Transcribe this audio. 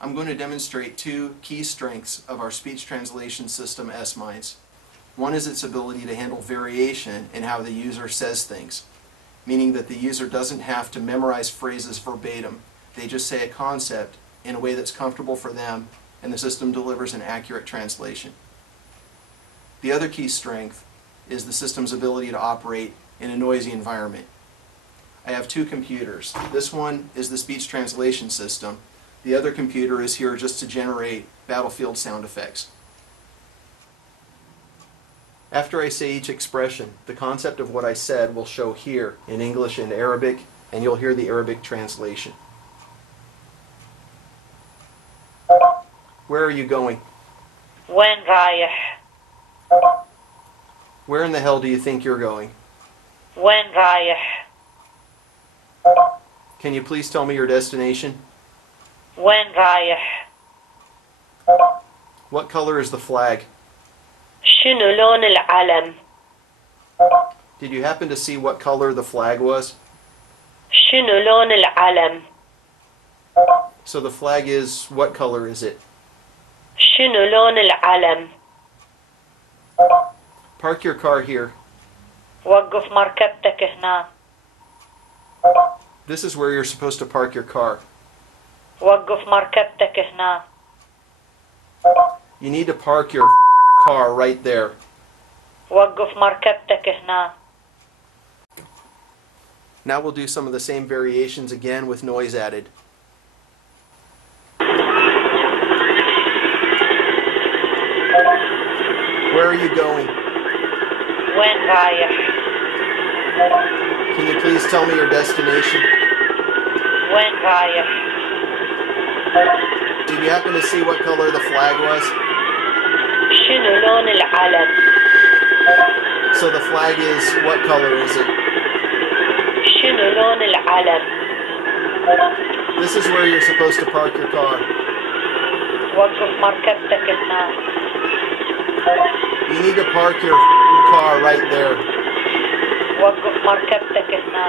I'm going to demonstrate two key strengths of our speech translation system S-Minds. One is its ability to handle variation in how the user says things, meaning that the user doesn't have to memorize phrases verbatim. They just say a concept in a way that's comfortable for them, and the system delivers an accurate translation. The other key strength is the system's ability to operate in a noisy environment. I have two computers. This one is the speech translation system. The other computer is here just to generate battlefield sound effects. After I say each expression, the concept of what I said will show here in English and Arabic, and you'll hear the Arabic translation. Where are you going? وين رايح؟ Where in the hell do you think you're going? وين رايح؟ Can you please tell me your destination? وين رايح؟ What color is the flag? شنو لون العلم؟ Did you happen to see what color the flag was? شنو لون العلم؟ So the flag is, what color is it? شنو لون العلم؟ Park your car here. وقف مركبتك هنا. This is where you're supposed to park your car. وقف مركبتك هنا. You need to park your car right there. وقف مركبتك هنا. Now we'll do some of the same variations again with noise added. Where are you going? وين رايح؟ Can you please tell me your destination? وين رايح؟ Did you happen to see what color the flag was? شنو لون العلم؟ So the flag is, what color is it? شنو لون العلم؟ This is where you're supposed to park your car. وقف مركبتك هنا. You need to park your car right there. وقف مركبتك هنا.